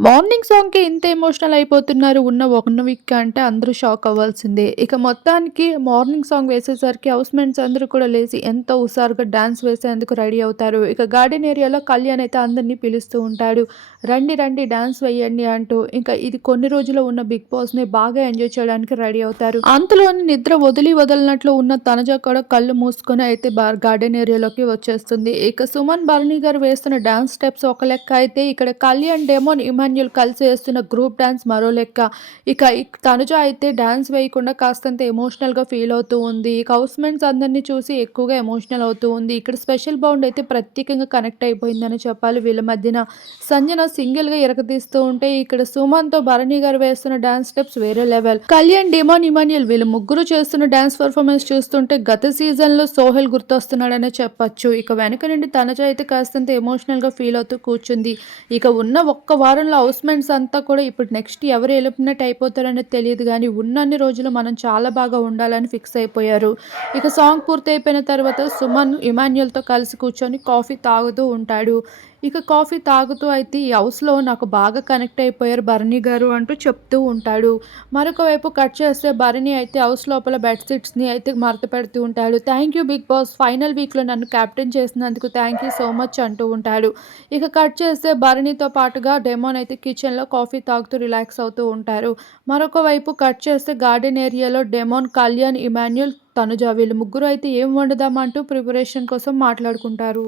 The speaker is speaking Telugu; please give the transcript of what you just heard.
మార్నింగ్ సాంగ్‌కి ఇంత ఎమోషనల్ అయిపోతున్నారు ఉన్న వన్ వీక్ అంటే అందరూ షాక్ అవ్వాల్సిందే. ఇక మొత్తానికి మార్నింగ్ సాంగ్ వేసేసరికి హౌస్‌మేట్స్ అందరూ కూడా లేచి ఎంతో హుషారుగా డాన్స్ వేసేందుకు రెడీ అవుతారు. ఇక గార్డెన్ ఏరియాలో కళ్యాణ్ అయితే అందరిని పిలుస్తూ ఉంటాడు. రండి రండి డాన్స్ వేయండి అంటూ. ఇంకా ఇది కొన్ని రోజులు ఉన్న బిగ్ బాస్‌ని బాగా ఎంజాయ్ చేయడానికి రెడీ అవుతారు. అంతలోని నిద్ర వదిలి వదలనట్లు ఉన్న తనజ కూడా కళ్ళు మూసుకొని అయితే గార్డెన్ ఏరియాలోకి వచ్చేస్తుంది. ఇక సుమన్ భరణి గారు వేస్తున్న డాన్స్ స్టెప్స్ ఒక లెక్క అయితే ఇక్కడ కళ్యాణ్ డెమోన్ అభిమన్యులు కలిసి వేస్తున్న గ్రూప్ డాన్స్ మరో లెక్క. ఇక తనుజ అయితే డాన్స్ వేయకుండా కాస్తంత ఎమోషనల్‌గా ఫీల్ అవుతూ ఉంది. ఇక హౌస్‌మేట్స్ అందరిని చూసి ఎక్కువగా ఎమోషనల్ అవుతూ ఉంది. ఇక్కడ స్పెషల్ బౌండ్ అయితే ప్రత్యేకంగా కనెక్ట్ అయిపోయిందని చెప్పాలి వీళ్ళ మధ్యన. సంజన సింగిల్‌గా ఇరగదీస్తూ ఉంటే ఇక్కడ సుమన్‌తో భరణి గారు వేస్తున్న డాన్స్ స్టెప్స్ వేరే లెవెల్. కళ్యాణ్, డిమాన్, ఇమాన్యుల్ వీళ్ళు ముగ్గురు చేస్తున్న డాన్స్ పర్ఫార్మెన్స్ చూస్తుంటే గత సీజన్‌లో సోహెల్ గుర్తొస్తున్నాడనే చెప్పొచ్చు. ఇక వెనక నుండి తనజ అయితే కాస్తంత ఎమోషనల్‌గా ఫీల్ అవుతూ కూర్చుంది. ఇక ఉన్న ఒక్క వారంలో హౌస్మెంట్స్ అంతా కూడా ఇప్పుడు నెక్స్ట్ ఎవరు ఎలిమినేట్ అయిపోతారనేది తెలియదు కానీ ఉన్నన్ని రోజులు మనం చాలా బాగా ఉండాలని ఫిక్స్ అయిపోయారు. ఇక సాంగ్ పూర్తయిపోయిన తర్వాత సుమన్ ఇమాన్యుల్‌తో కలిసి కూర్చొని కాఫీ తాగుతూ ఉంటాడు. ఇక కాఫీ తాగుతూ అయితే ఈ హౌస్‌లో నాకు బాగా కనెక్ట్ అయిపోయారు భరణి గారు అంటూ చెప్తూ ఉంటాడు. మరొక వైపు కట్ చేస్తే భరణి అయితే హౌస్ లోపల బెడ్షీట్స్ని అయితే మరత పెడుతూ ఉంటాడు. Thank you Bigg Boss final వీక్‌లో నన్ను క్యాప్టెన్ చేసినందుకు థ్యాంక్ యూ సో మచ్ అంటూ ఉంటాడు. ఇక కట్ చేస్తే భరణితో పాటుగా డెమోన్ అయితే కిచెన్‌లో కాఫీ తాగుతూ రిలాక్స్ అవుతూ ఉంటారు. మరొక వైపు కట్ చేస్తే గార్డెన్ ఏరియాలో డెమోన్, కళ్యాణ్, ఇమాన్యుల్, తనుజ వీళ్ళు ముగ్గురు అయితే ఏం వండుదామంటూ ప్రిపరేషన్ కోసం మాట్లాడుకుంటారు.